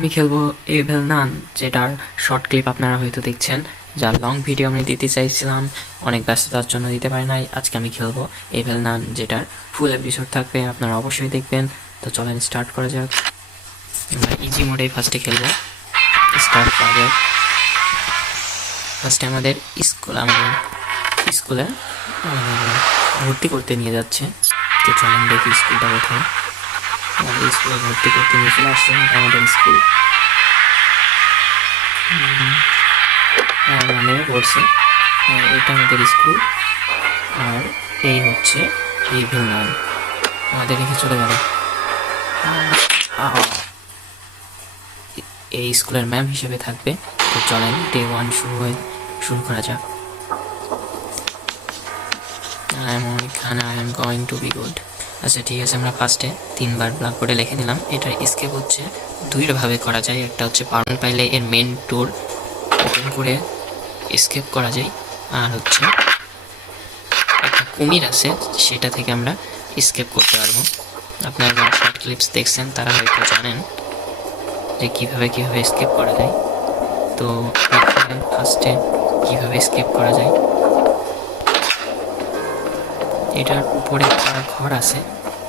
আমি খেলব এভেল নান যেটার শর্ট ক্লিপ আপনারা হয়তো দেখছেন, যার লং ভিডিও আমি দিতে চাইছিলাম, অনেক ব্যস্ততার জন্য দিতে পারি নাই, আজকে আমি খেলব এভেল নান যেটার ফুল এপিসোড থাকবে, আপনারা অবশ্যই দেখবেন। তো চলেন স্টার্ট করা যাক। আমরা ইজি মোডে ফার্স্টে খেলব। স্টার্ট করা যাক। ফার্স্টে আমাদের স্কুল আমাদের স্কুলে ভর্তি করতে নিয়ে যাচ্ছে। তো চলেন দেখি স্কুলটা কোথায়। আমাদের স্কুলে ভর্তি করতে নিয়ে চলে আসছে এটা আমাদের স্কুল মানে আহ, এটা আমাদের স্কুল আর এই হচ্ছে ইভিল নাম আমাদের রেখে চলে গেল? আহ, এই স্কুলের ম্যাম হিসেবে থাকবে। তো চলেন ডে ওয়ান শুরু হয়ে শুরু করা যাক। আই এম এখানে I am going to be good আচ্ছা ঠিক আছে, আমরা ফার্স্টে তিনবার ব্লক করে লিখে নিলাম। এটার স্কেপ হচ্ছে, দুইভাবে করা যায়। একটা হচ্ছে পারন পাইলে এর মেন ডোর ওপেন করে স্কেপ করা যায়। আর হচ্ছে একটা কুমির আছে, সেটা থেকে আমরা স্কেপ করতে পারব। আপনারা যারা শর্ট ক্লিপস দেখছেন, তারা হয়তো জানেন যে কীভাবে কীভাবে স্কেপ করা যায়। তো ফার্স্টে কীভাবে স্কেপ করা যায়? এটার উপরে একটা ঘর আছে।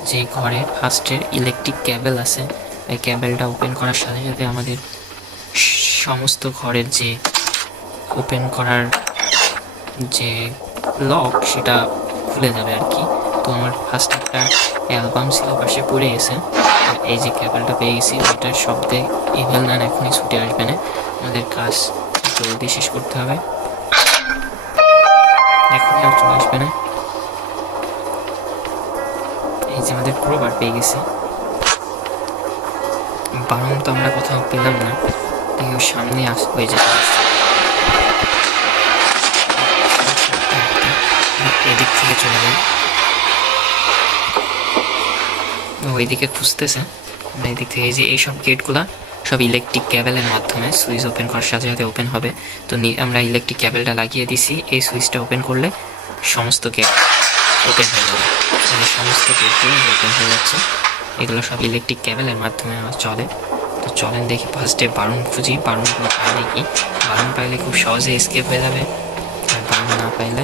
যে ঘরে ফার্স্টের ইলেকট্রিক ক্যাবেল আছে। এই ক্যাবেলটা ওপেন করার সাথে সাথে আমাদের সমস্ত ঘরের যে ওপেন করার যে লক সেটা খুলে যাবে আর কি। তো আমার ফার্স্ট একটা অ্যালবাম ছিল, পাশে পড়ে গেছে। এই যে ক্যাবেলটা পেয়ে গেছি এটার শব্দে ইভেল নান এখনই ছুটে আসবে না। আমাদের কাজ জলদি শেষ করতে হবে। এখনই আর চলে আসবে না। এই যে আমাদের ক্রোবার পেয়ে গেছি। বারণ তো আমরা কোথাও পেলাম না দেখি সামনে আস হয়ে যেতে এদিক থেকে চলে যাই। ওইদিকে খুঁজতেছে। এদিক থেকে যে এইসব গেটগুলা, সব ইলেকট্রিক ক্যাবেলের মাধ্যমে সুইচ ওপেন করার সাথে সাথে ওপেন হবে। তো আমরা ইলেকট্রিক ক্যাবেলটা লাগিয়ে দিছি। এই সুইচটা ওপেন করলে সমস্ত গেট ওপেন হয়ে যাবে মানে সমস্ত গেটগুলো ওপেন হয়ে যাচ্ছে। এগুলো সব ইলেকট্রিক ক্যাবেলের মাধ্যমে আমার চলে। তো চলেন দেখি ফার্স্টে বারণ খুঁজি। বারণগুলো পাইলে কি? বারণ পাইলে খুব সহজে স্কেপ হয়ে যাবে। আর বারণ না পাইলে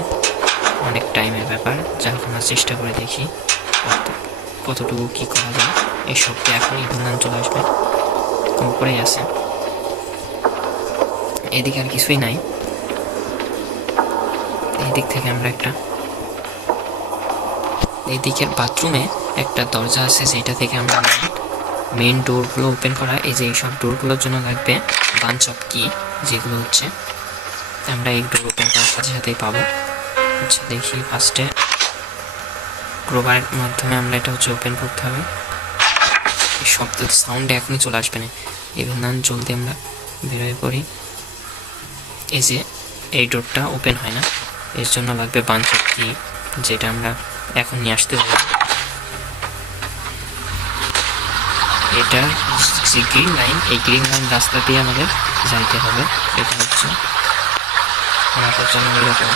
অনেক টাইমের ব্যাপার। যার আমরা চেষ্টা করে দেখি কতটুকু কি করা যায়। এই সবটা এখনই ধুলান চলে আসবে। উপরেই আছে। এদিকে আর কিছুই নাই। এই দিক থেকে আমরা একটা এই দিকের বাথরুমে একটা দরজা আছে, যেটা থেকে আমরা মেন ডোরগুলো ওপেন করা, এই যে এইসব ডোরগুলোর জন্য লাগবে বাঞ্চ অফ কি যেগুলো হচ্ছে আমরা এই ডোর ওপেন করার সাথে সাথেই পাবো। আচ্ছা দেখি ফার্স্টে ক্রোবারের মাধ্যমে আমরা এটা হচ্ছে ওপেন করতে হবে। এই শব্দ সাউন্ড এখনই চলে আসবে না। এবার নান জলদি আমরা বেরোয় পড়ি। এই যে এই ডোরটা ওপেন হয় না, এর জন্য লাগবে বাঞ্চ অফ কি যেটা আমরা এখন নিয়ে আসতে হবে। এটা গ্রিন লাইন এই গ্রিন লাইন রাস্তা দিয়ে আমাদের যাইতে হবে। এটা হচ্ছে আমাদের জন্য নিরাপদ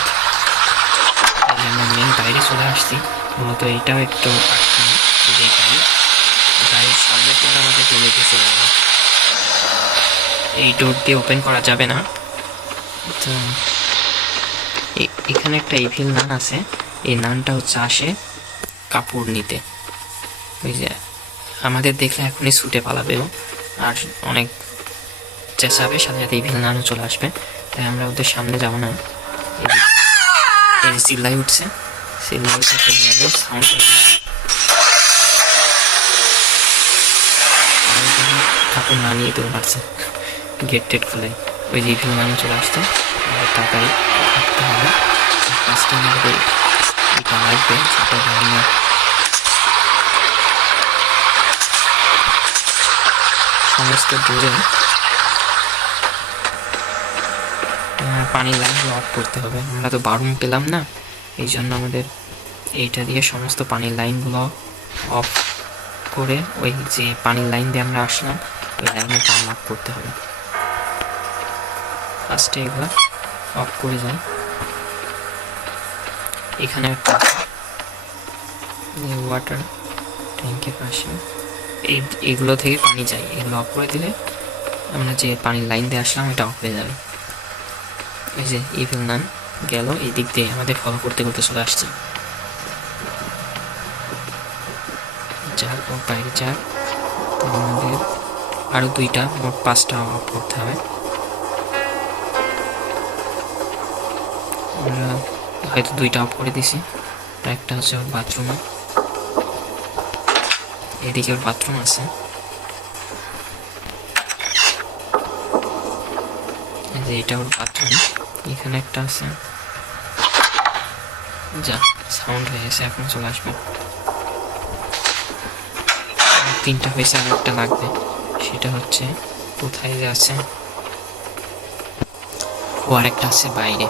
এই মেন বাইরে চলে আসছি, মূলত এটাও একটু যে গাড়ি, গাড়ির সামনে থেকে আমাদের চলে গেছে এই ডোর দিয়ে ওপেন করা যাবে না। তো এখানে একটা ইভিল নান আছে। এই নানটা হচ্ছে আসে কাপড় নিতে। ওই যে, আমাদের দেখলে এখনই ছুটে পালাবে আর অনেক চেঁচাবে, সাথে সাথে ইভিল নানও চলে আসবে। তাই আমরা ওদের সামনে যাব না। এই চিল্লাই উঠছে। চিল্লাই না নিয়ে গেট টেট খুলে। ওই যে ইভিল নান চলে আমাদের তাড়াতাড়ি থাকতে হবে। আমাদের এটা লাগবে সেটা আমরা সমস্ত দূরে আহ, পানির লাইনগুলো অফ করতে হবে আমরা তো বারুন পেলাম না এই জন্য আমাদের এইটা দিয়ে সমস্ত পানির লাইনগুলো অফ করে ওই যে পানির লাইন দিয়ে আমরা আসলাম ওই লাইনে টার্ন অফ করতে হবে ফার্স্টে এগুলো অফ করে যাই এখানে একটা ওয়াটার ট্যাঙ্কের পাশে। এই, এগুলো থেকে পানি যায়, এগুলো অফ করে দিলে আমরা যে পানির লাইন দিয়ে আসলাম, এটা অফ হয়ে যাবে। এই যে ইভিল নান গেল, এই দিক দিয়ে আমাদের ফলো করতে করতে চলে আসছে। যার ও বাইরে তো আমাদের আরও দুইটা, মোট পাঁচটা অফ করতে হবে। আমরা হয়তো দুইটা অফ করে দিছি। আর একটা হচ্ছে ওর বাথরুমে এদিকে ওর বাথরুম আছে। যে এটা ওর বাথরুম এখানে একটা আছে। যা সাউন্ড হয়ে গেছে, এখন চলে আসবে। তিনটা পয়সা আর একটা লাগবে। সেটা হচ্ছে, কোথায় আছে। ও আরেকটা আছে বাইরে।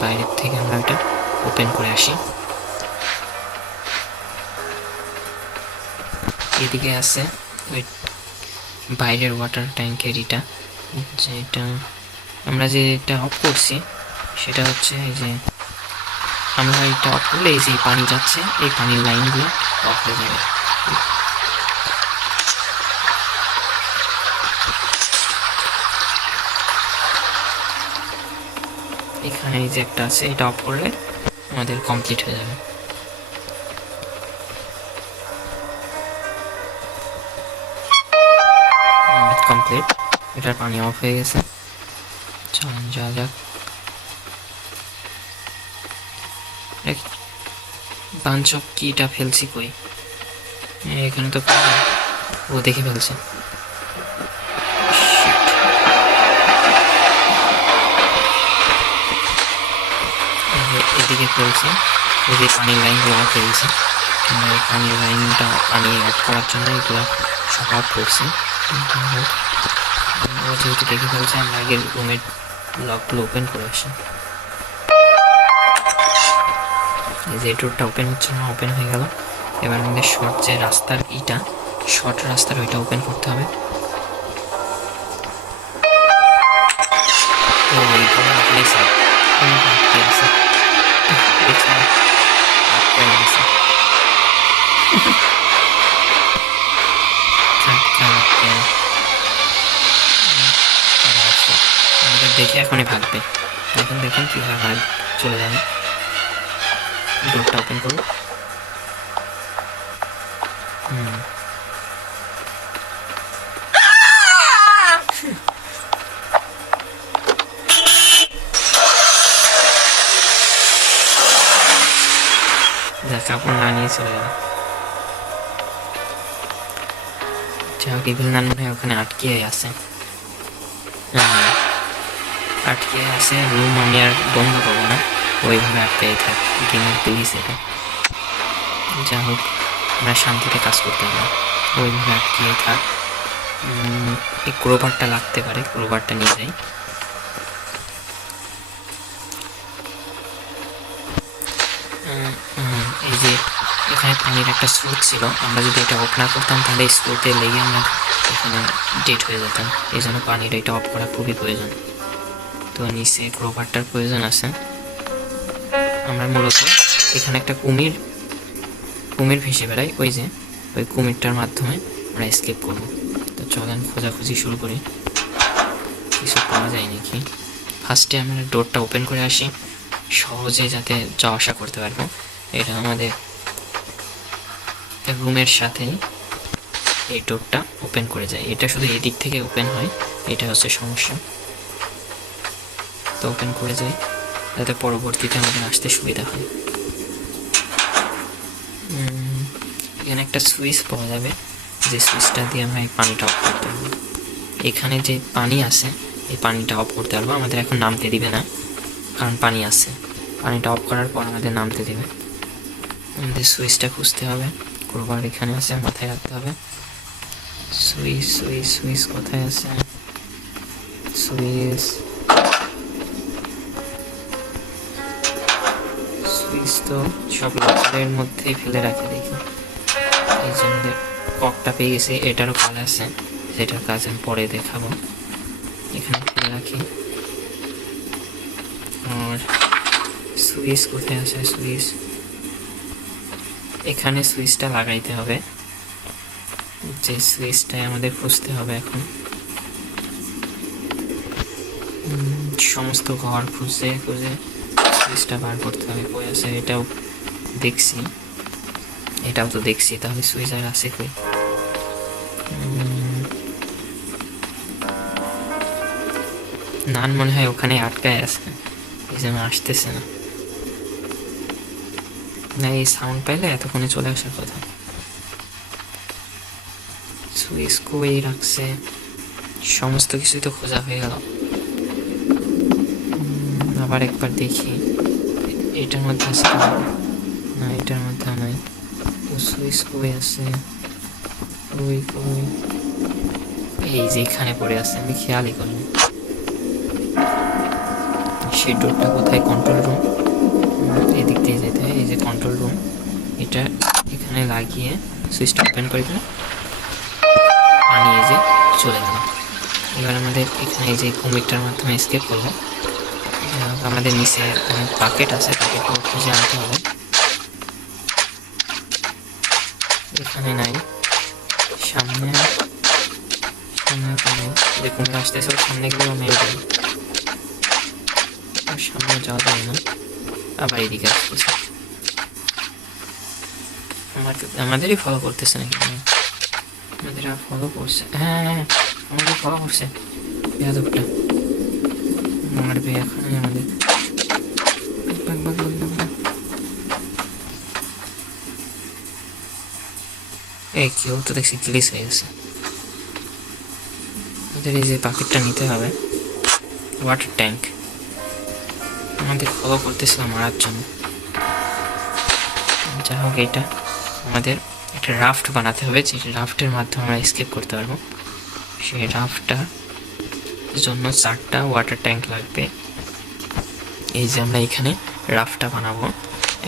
বাইরের থেকে আমরা ওটা ওপেন করে আসি। এদিকে আছে ওই বাইরের ওয়াটার ট্যাঙ্কের এটা যেটা আমরা যে এটা অফ করছি, সেটা হচ্ছে এই যে আমরা এটা অফ করলে এই যে পানি যাচ্ছে, এই পানির লাইনগুলো অফ হয়ে যাবে। এখানে এই যে একটা আছে, এটা অফ করলে আমাদের কমপ্লিট হয়ে যাবে। কমপ্লিট এটার পানি অফ হয়ে গেছে। চলেন, যাওয়া যাক। বাঞ্চ কিটা ফেলছি কই? এখানে তো ও দেখে ফেলছে। এদিকে ফেলছে যে পানির লাইনগুলো এই পানির লাইনটা পানি অ্যাড করার জন্য এগুলো সব অফ করছি। যাই যেহেতু দেখে ফেলছে, আমরা আগে রুমের লকগুলো ওপেন করে আসি। এই যে ডোরটা ওপেন হচ্ছে না ওপেন হয়ে গেল। এবার আমাদের শর্ট যে রাস্তার ইটা শর্ট রাস্তার ওইটা ওপেন করতে হবে। আটকে আছে? এছাড়া দেখে এখনই ভাগবে। এখন দেখুন কীভাবে ভাগ চলে যাবে ডোরটা ওপেন করুন হুম। যা কাপড় না নিয়ে চলে গেল যা হোক ইভিল নান মনে হয় ওখানে আটকে আছে। হ্যাঁ, আটকে আছে রুম আমি আর বন্ধ করব না। ওইভাবে আটকে থাক, গেমের পুলিশ এটা। যা হোক, আমরা শান্তিতে কাজ করতে হবে ওইভাবে আটকিয়ে থাক। এই ক্রোবারটা লাগতে পারে ক্রোবারটা নিয়ে যাই। এই যে এখানে পানির একটা স্রোত ছিল, আমরা যদি এটা অফ না করতাম, তাহলে স্রোতে লেগে আমরা এখানে ডেট হয়ে যেতাম। এই জন্য পানির এটা অফ করা খুবই প্রয়োজন। তো নিচে ক্রোবারটার প্রয়োজন আছে। আমরা মূলত এখানে একটা কুমির কুমির ভেসে বেড়াই, ওই যে, ওই কুমিরটার মাধ্যমে আমরা স্কেপ করব। তো চলেন খোঁজাখুঁজি শুরু করি। কিছু পাওয়া যায় নাকি? ফার্স্টে আমরা ডোরটা ওপেন করে আসি। সহজে যাতে যাওয়া আসা করতে পারব। এটা আমাদের রুমের সাথে এই ডোরটা ওপেন করে যায়। এটা শুধু এদিক থেকে ওপেন হয়। এটা হচ্ছে সমস্যা। তো ওপেন করে যায় যাতে পরবর্তীতে আমাদের আসতে সুবিধা হয়। এখানে একটা সুইচ পাওয়া যাবে। যে সুইচটা দিয়ে আমরা এই পানিটা অফ করতে পারব। এখানে যে পানি আছে, এই পানিটা অফ করতে পারব। আমাদের এখন নামতে দিবে না, কারণ পানি আছে। পানিটা অফ করার পর আমাদের নামতে দেবে। আমাদের সুইচটা খুঁজতে হবে। করবার এখানে আছে, মাথায় রাখতে হবে। সুইচ সুইচ সুইচ কোথায় আছে? সুইচ তো সব লকারের মধ্যেই ফেলে রাখে দেখি। এই যে আমাদের ককটা পেয়ে গেছে, এটারও কল আছে। সেটার কাজ আমি পরে দেখাবো। এখানে ফেলে রাখি। আর সুইচ কোথায় আছে? সুইচ। এখানে সুইচটা লাগাইতে হবে। যে সুইচটাই আমাদের খুঁজতে হবে এখন। সমস্ত ঘর খুঁজে খুঁজে সুইচটা বার করতে হবে। কই আছে? এটাও দেখছি। এটাও তো দেখছি, তাহলে সুইচ আর আছে কই? নান মনে হয় ওখানে আটকায় আছে। এই জন্য আসতেছে না। না, এই সাউন্ড পাইলে এতক্ষণে চলে আসার কথা। সুইচ কই রাখছে? সমস্ত কিছুই তো খোঁজা হয়ে গেল। আবার একবার দেখি। এটার মধ্যে আছে না? এটার মধ্যে নাই। সুইচ কই আছে। কই কই এই যে এখানে পড়ে আছে আমি খেয়ালই করিনি সেই ডোরটা কোথায়? কন্ট্রোল রুম এদিক দিয়ে যেতে হয় এই যে কন্ট্রোল রুম এটা এখানে লাগিয়ে সুইচটা ওপেন করে দিলাম। পানি এই যে চলে গেল এবার আমাদের এখানে এই যে কুমিরটার মাধ্যমে স্কেপ আহ, আমাদের নিচে অনেক বাকেট আছে বাকেটগুলো খুঁজে আনতে হবে। এখানে নাই, সামনে সামনে নেই যে কুমির আসতেছে সামনে গেলেও মেরে দেবে। সামনে যাওয়া যাবে না। আবার এদিকে আসতেছে। আমাদেরই ফলো করতেছে নাকি? আমাদের ফলো করছে। হ্যাঁ হ্যাঁ আমাদের ফলো করছে। যাদবটা মারবে এখন আমাদের। বাগ, বাগ, বাগ, বাগ। এই কেউ তো দেখছি ক্লিস হয়ে গেছে। আমাদের এই যে পাখিটা নিতে হবে। ওয়াটার ট্যাঙ্ক আমাদের ফলো করতেছিল মারার জন্য। যা হোক এটা আমাদের একটা রাফট বানাতে হবে যে রাফটের মাধ্যমে আমরা স্কেপ করতে পারব। সেই রাফটটা জন্য চারটা ওয়াটার ট্যাঙ্ক লাগবে। এই যে আমরা এখানে রাফটা বানাবো।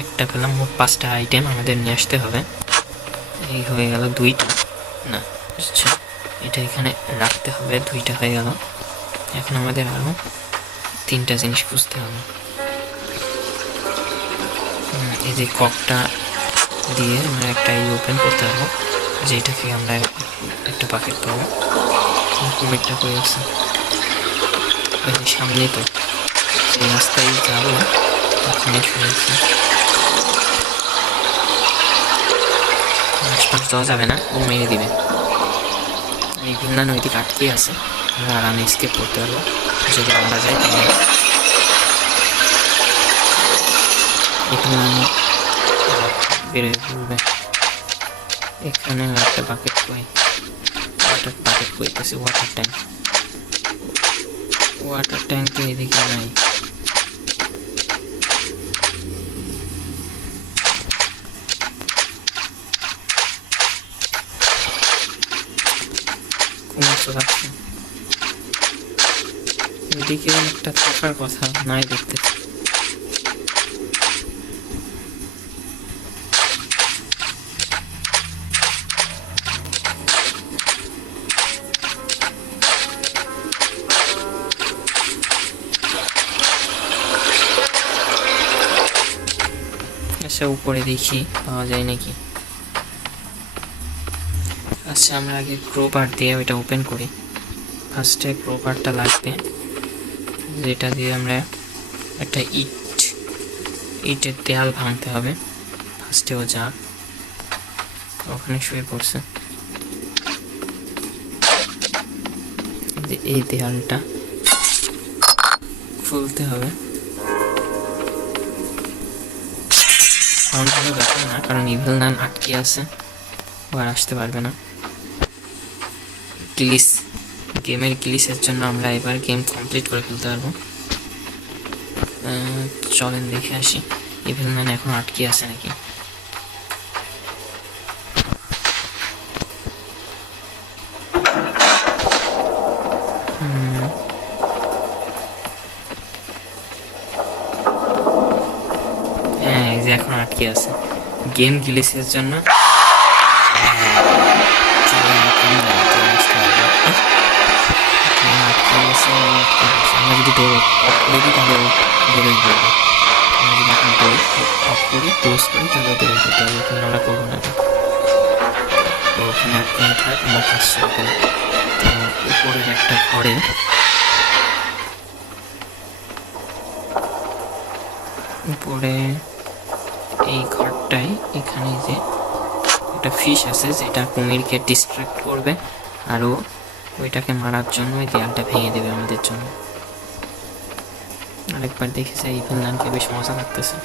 একটা পেলাম মোট পাঁচটা আইটেম আমাদের নিয়ে আসতে হবে। এই হয়ে গেল দুইটা। না আচ্ছা এটা এখানে রাখতে হবে, দুইটা হয়ে গেল। এখন আমাদের আরও তিনটা জিনিস খুঁজতে হবে। এই যে ককটা দিয়ে আমরা একটা এই ওপেন করতে পারব। যেটা থেকে আমরা একটা পাকেট পাবো। কুমিরটা করে আছে ওই যে সামনেই তো রাস্তায় যাব যাওয়া যাবে না, ও মেরে দিবে। এই ভিন্না নদীতে আটকে আছে, আমরা আরামে স্কেপ করতে পারব। যদি আমরা যাই তাহলে। এখানে বেরোয় পড়বে। এখানে একটা বাকেট কই? ওয়াটার বাকেট কইতেছে ওয়াটার ট্যাঙ্ক ওয়াটার ট্যাঙ্ক এদিকে নাই এদিকে একটা থাকার কথা নাই দেখতে আচ্ছা উপরে দেখি, পাওয়া যায় নাকি? আচ্ছা আমরা আগে ক্রোবার দিয়ে ওইটা ওপেন করি। ফার্স্টে ক্রোবারটা লাগবে, যেটা দিয়ে আমরা একটা ইট, ইটের দেয়াল ভাঙতে হবে। ফার্স্টে ও যা, ওখানে শুয়ে পড়ছে। এই দেয়ালটা খুলতে হবে। সাউন্ড ভালো ব্যাপার না কারণ ইভিল নান আটকে আছে ও আর আসতে পারবে না গ্লিস গেমের গ্লিসের জন্য আমরা এবার গেম কমপ্লিট করে ফেলতে পারব চলেন দেখে আসি ইভিল নান এখন আটকে আছে নাকি আছে। গেম গিলিসের জন্য। করে আমরা করব না তো কাজ উপরের একটা উপরে এই ঘরটায়, এখানে যে একটা ফিশ আছে, যেটা কুমিরকে ডিস্ট্রাক্ট করবে আরও ওইটাকে মারার জন্য ওই দেয়ালটা ভেঙে দেবে আমাদের জন্য। আরেকবার দেখেছে এই ফিনল্যান্ডকে বেশ মজা লাগতেছে।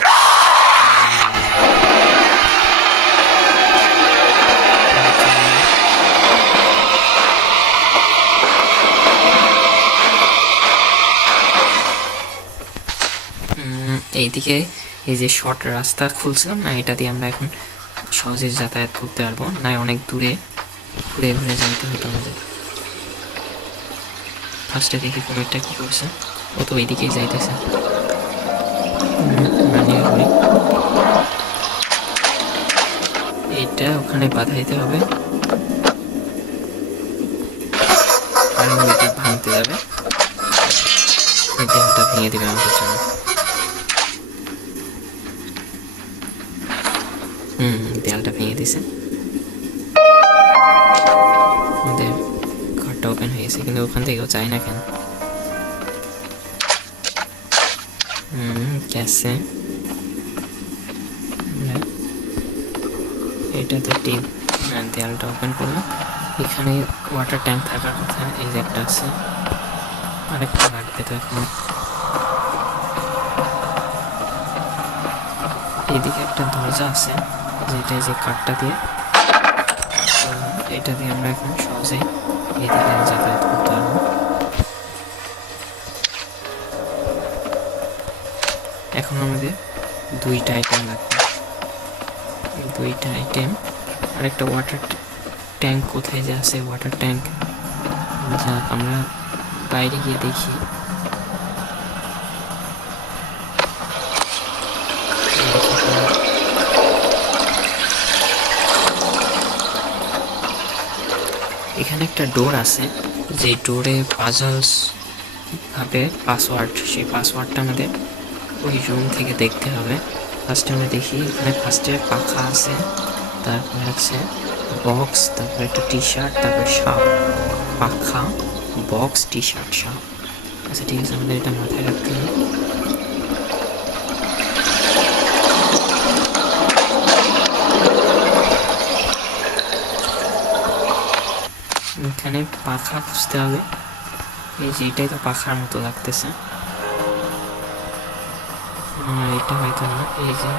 এইদিকে এই যে শর্ট রাস্তা খুলছিলাম না, এটা দিয়ে আমরা এখন সহজে যাতায়াত করতে পারব। না, অনেক দূরে, ঘুরে ঘুরে যাইতে হতো আমাদের ফার্স্টে দেখি কুমিরটা কি করছে। ও তো ওইদিকেই যাইতেছে। এইটা ওখানে বাধাইতে হবে। আর ভাঙতে যাবে। ভেঙে দেবে আমাদের জন্য। হুম দেয়ালটা ভেঙে দিছে আমাদের ঘরটা ওপেন হয়ে গেছে কিন্তু ওখান থেকেও চাই না কেন? হুম গেছে এটাতে টিপ হ্যাঁ, দেয়ালটা ওপেন করলাম। এখানে ওয়াটার ট্যাঙ্ক থাকার কথা এই যে একটা আছে। আরেকটা লাগবে তো এখন। এদিকে একটা দরজা আছে। যেটা যে কাঠটা দিয়ে, এটা দিয়ে আমরা এখন সহজেই এদিকে যাতায়াত করতে পারব। এখন আমাদের দুইটা আইটেম লাগবে। এই দুইটা আইটেম আর একটা ওয়াটার ট্যাঙ্ক কোথায় যে আছে ওয়াটার ট্যাঙ্ক যাক আমরা বাইরে গিয়ে দেখি। এখানে একটা ডোর আছে, যে ডোরে পাজলস ভাবে পাসওয়ার্ড সেই পাসওয়ার্ডটা আমাদের ওই রুম থেকে দেখতে হবে। ফার্স্টে আমরা দেখি, এখানে ফার্স্টে পাখা আছে, তারপরে আছে বক্স তারপরে একটা টি শার্ট তারপরে সাপ, পাখা বক্স টি শার্ট সাপ। আচ্ছা ঠিক আছে, আমাদের এটা মাথায় রাখতে হবে এখানে পাখা খুঁজতে হবে। এই যে এটাই তো পাখার মতো লাগতেছে। না, এটা হয়তো না এই যে।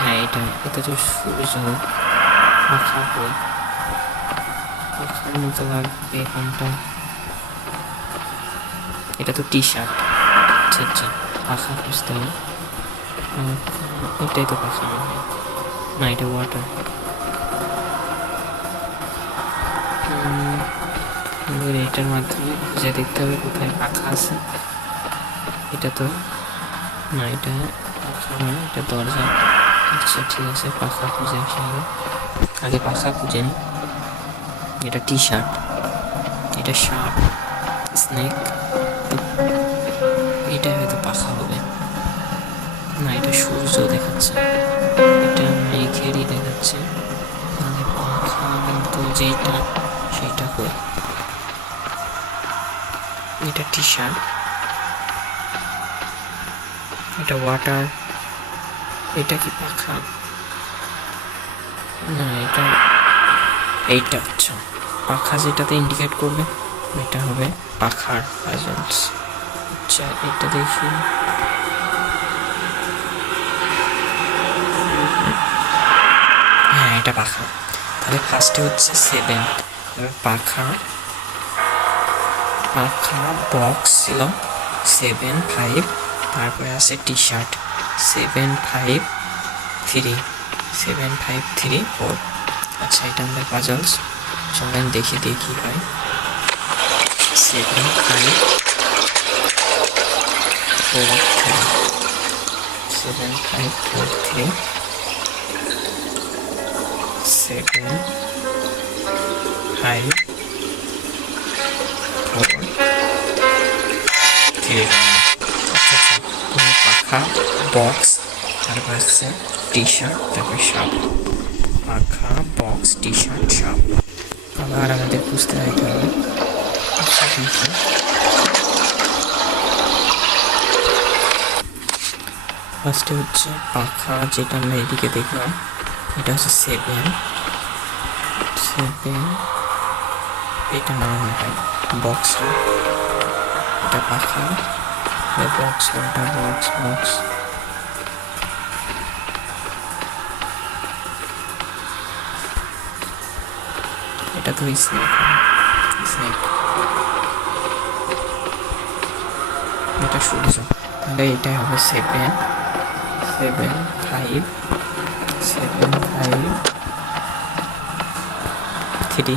হ্যাঁ এটা এটা তো সূর্য পাখা কই পাখার মতো লাগবে কোনটা? এটা তো টি শার্ট আচ্ছা আচ্ছা পাখা খুঁজতে হবে। এটাই তো পাখা না এটা ওয়াটার আমাদের এটার মাধ্যমে খুঁজে দেখতে হবে কোথায় পাখা আছে। এটা তো না, এটা এটা দরজা। আচ্ছা ঠিক আছে, পাখা খুঁজে আসি আগে পাখা খুঁজে নি। এটা টি শার্ট এটা শার্ট, স্নেক। এটা হয়তো পাখা হবে। না, এটা সূর্য দেখাচ্ছে। এটা মেঘেরই দেখাচ্ছে। তাহলে পাখা কিন্তু যেটা সেটা কই? এটা টি শার্ট এটা ওয়াটার এটা কি পাখা? না, এটা এইটা আচ্ছা পাখা যেটাতে ইন্ডিকেট করবে, এটা হবে পাখার পাজলস আচ্ছা এটা দেখি। হ্যাঁ এটা পাখা। তাহলে ফার্স্টে হচ্ছে সেভেন পাখা পাখা বক্স ছিল। সেভেন ফাইভ তারপরে আছে T shirt seven five three seven five three four আচ্ছা এটা আমাদের পাজলস চলেন দেখি, দিয়ে কী হয়। Seven five four three seven five four three seven five four three আচ্ছা আচ্ছা কোনো পাখা বক্স তারপর হচ্ছে টি তারপর শার্ট পাখা বক্স টি শার্ট শার্ট আবার আমাদের খুঁজতে যেতে হবে আচ্ছা ফার্স্টে হচ্ছে পাখা যেটা আমরা এদিকে দেখলাম এটা হচ্ছে সেভেন সেভেন এটা নামানো হয় বক্সটা এটা পাখা বক্স এটা বক্স বক্স এটা তো স্নেক স্নেক এটা সূর্য তাহলে এটা হবে seven seven five seven five three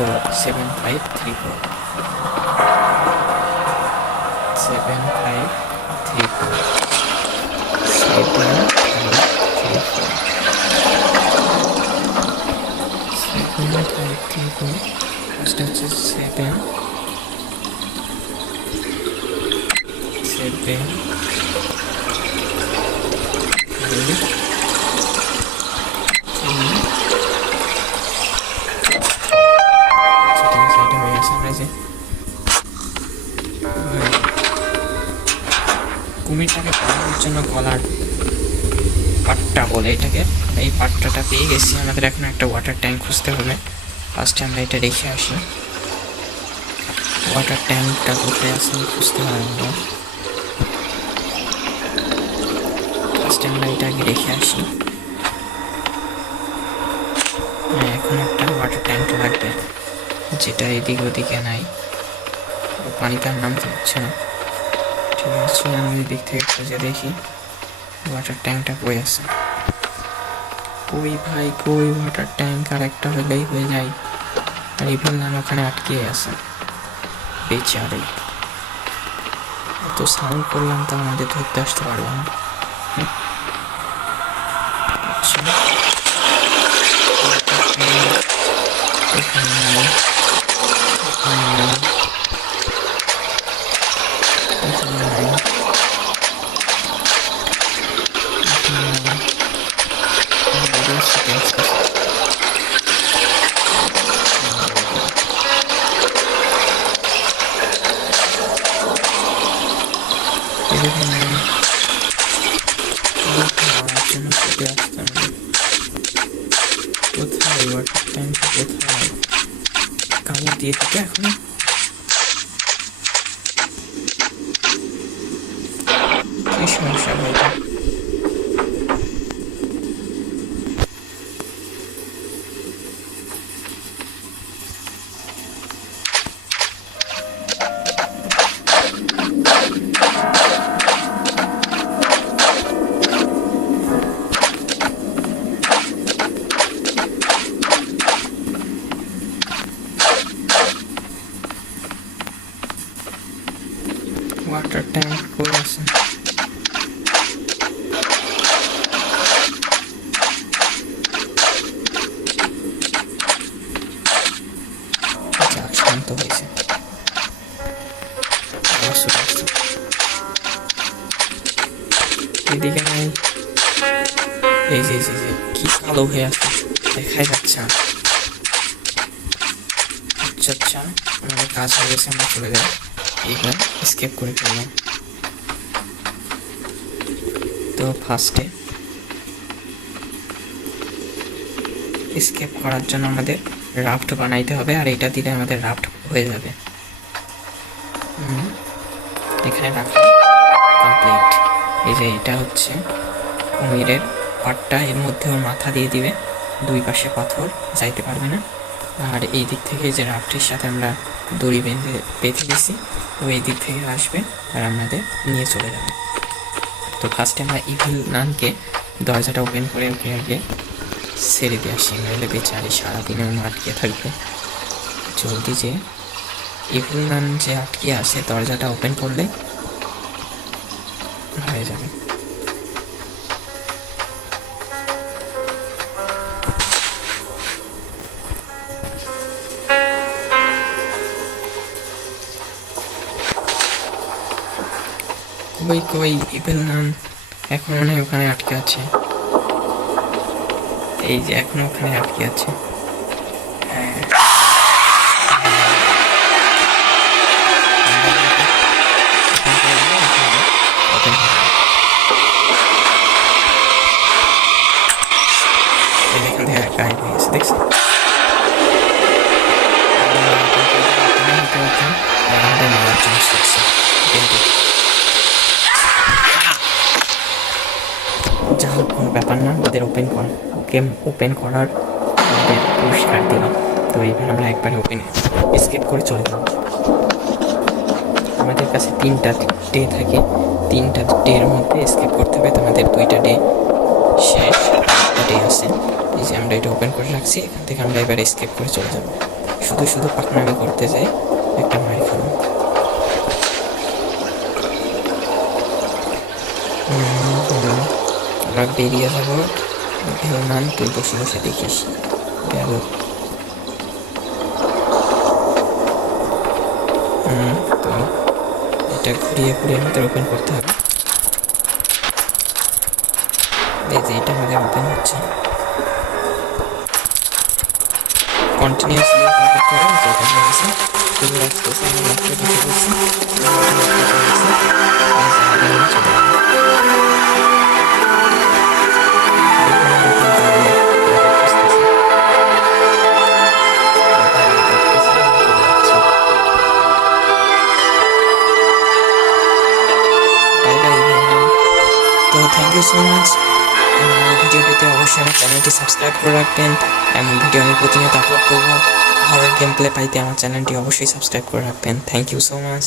four seven five three four seven five three four seven five three four seven five three four first হচ্ছে সেভেন সেভেন ফাইভ জন্য গলার পাট্টা বলে এটাকে। এই পাট্টাটা পেয়ে গেছি। আমাদের এখন একটা ওয়াটার ট্যাঙ্ক খুঁজতে হবে। ফার্স্টে আমরা এটা রেখে আসি। ওয়াটার ট্যাঙ্কটা কোথায় আছে খুঁজতে হবে আমরা। ফার্স্টে আমরা এটা আগে রেখে আসি। হ্যাঁ এখন একটা ওয়াটার ট্যাঙ্ক লাগবে। যেটা এদিক ওদিকে নাই। ও পানিতে আর নামতে হচ্ছে না। ঠিক আছে আমি ওই দিক থেকে খুঁজে দেখি। ওয়াটার ট্যাঙ্কটা কই আছে? কই ভাই, কই ওয়াটার ট্যাঙ্ক আর একটা হলেই হয়ে যায়। আর ইভেন নাম ওখানে আটকে আছে। বেচারে। এত সাউন্ড করলাম তো আমাদের ধরতে আসতে পারব না হুম। আচ্ছা। water tank এখানে নাই। এখানে নাই। এখানে নাই। এখানে নাই। আমাদের সেটা আছে। এখানে নাই। এখানে আমার জন্য ছুটে আসতে হবে। কোথায় ওয়াটার ট্যাঙ্ক কোথায় কামড় দিয়ে দিতে এখন শান্ত হয়েছে। এদিকে নাই। এই যে যে, কি কালো হয়ে আছে। দেখাই যাচ্ছে। আচ্ছা আচ্ছা। আমাদের কাজ হয়ে গেছে আমরা চলে যাই। এইবার স্কেপ করে ফেললাম। তো ফার্স্টে স্কেপ করার জন্য আমাদের রাফট বানাইতে হবে, আর এটা দিলে আমাদের রাফট হয়ে যাবে। এখানে রাখা কমপ্লিট এই যে এটা হচ্ছে কুমিরের পাটটা, এর মধ্যে ওর মাথা দিয়ে দিবে। দুই পাশে পাথর, যাইতে পারবে না। আর এই দিক থেকে যে রাফটির সাথে আমরা দড়ি বেঁধে বেঁধে দিছি, ও এই দিক থেকে আসবে, আর আমাদের নিয়ে চলে যাবে। তো ফার্স্টে আমরা ইভিল নানকে দরজাটা ওপেন করে ওকে আগে ছেড়ে দিয়ে আসি, নাহলে বেচারি সারাদিনে ওনা আটকে থাকবে। জলদি যে ইভিল নান যে আটকে আসে দরজাটা ওপেন করলে হয়ে যাবে। কই কই ইভেল নান এখন মনে হয় ওখানে আটকে আছে। এই যে এখনও ওখানে আটকে আছে। গেম ওপেন করার পুরস্কার দিলাম তো এবার আমরা একবারে ওপেন স্কেপ করে চলে যাব। আমাদের কাছে তিনটা ডে থাকে। তিনটা ডের মধ্যে স্কেপ করতে হবে। তো আমাদের দুইটা ডে শেষ ডে আছে। এই যে আমরা এটা ওপেন করে রাখছি। এখান থেকে আমরা এবার স্কেপ করে চলে যাব। শুধু শুধু পাকনামি করতে যাই। একটা মারি খাব আমরা বেরিয়ে যাব। মান তুই বসে বসে দেখিস হুম, তো এটা ঘুরিয়ে ঘুরিয়ে আমাদের ওপেন করতে হবে এই যে এটা আমাদের ওপেন হচ্ছে কন্টিনিউয়াসলি ওপেন করতে হবে যে এটা হয়ে গেছে আমি মাত্র ঢুকে বলছি তো থ্যাংক সো মাচ আমার ভিডিও পেতে অবশ্যই আমার চ্যানেলটি সাবস্ক্রাইব করে রাখবেন এমন ভিডিও আমি প্রতিনিয়ত আপলোড করব হরর গেম প্লে পাইতে আমার চ্যানেলটি অবশ্যই সাবস্ক্রাইব করে রাখবেন থ্যাংক ইউ সো মাচ